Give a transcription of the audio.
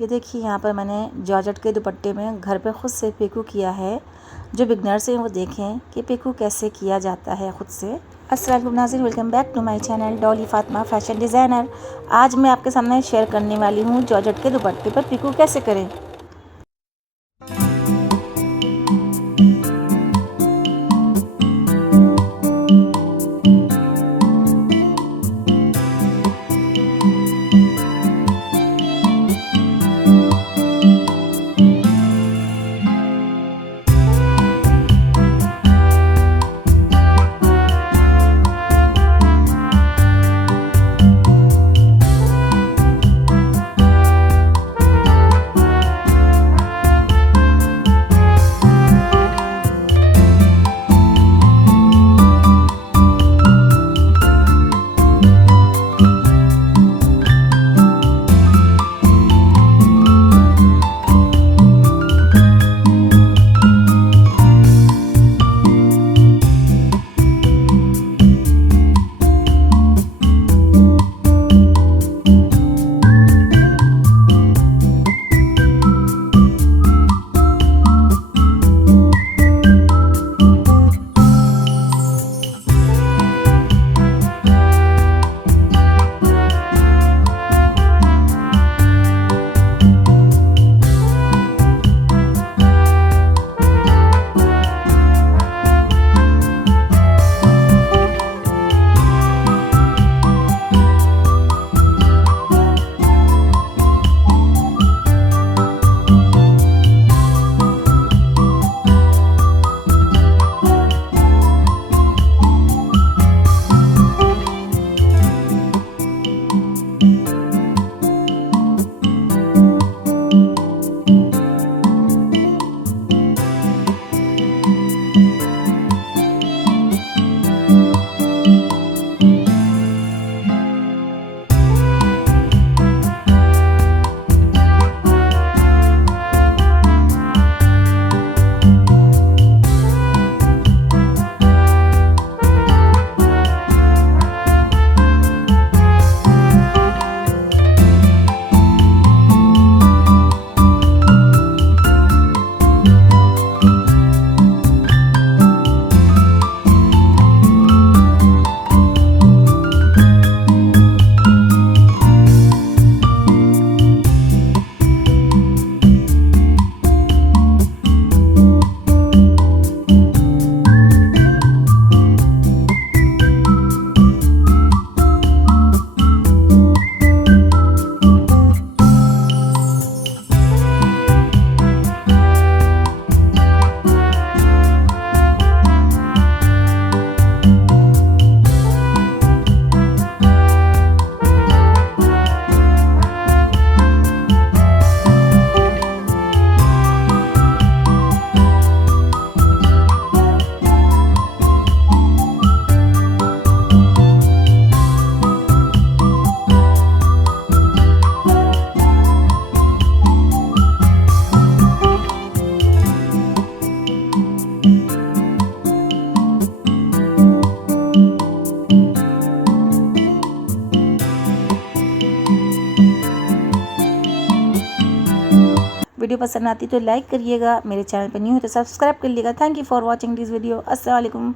ये देखिए यहाँ पर मैंने जॉर्जेट के दुपट्टे में घर पे ख़ुद से पिकू किया है। जो बिगनर्स हैं वो देखें कि पिकू कैसे किया जाता है ख़ुद से। अस्सलाम वालेकुम नाज़रीन, welcome back to my channel Dolly Fatima fashion designer. आज मैं आपके सामने शेयर करने वाली हूँ जॉर्जेट के दुपट्टे पर पिकू कैसे करें। वीडियो पसंद आती तो लाइक करिएगा, मेरे चैनल पर न्यू है तो सब्सक्राइब कर लीजिएगा। Thank you for watching this video. अस्सलाम वालेकुम।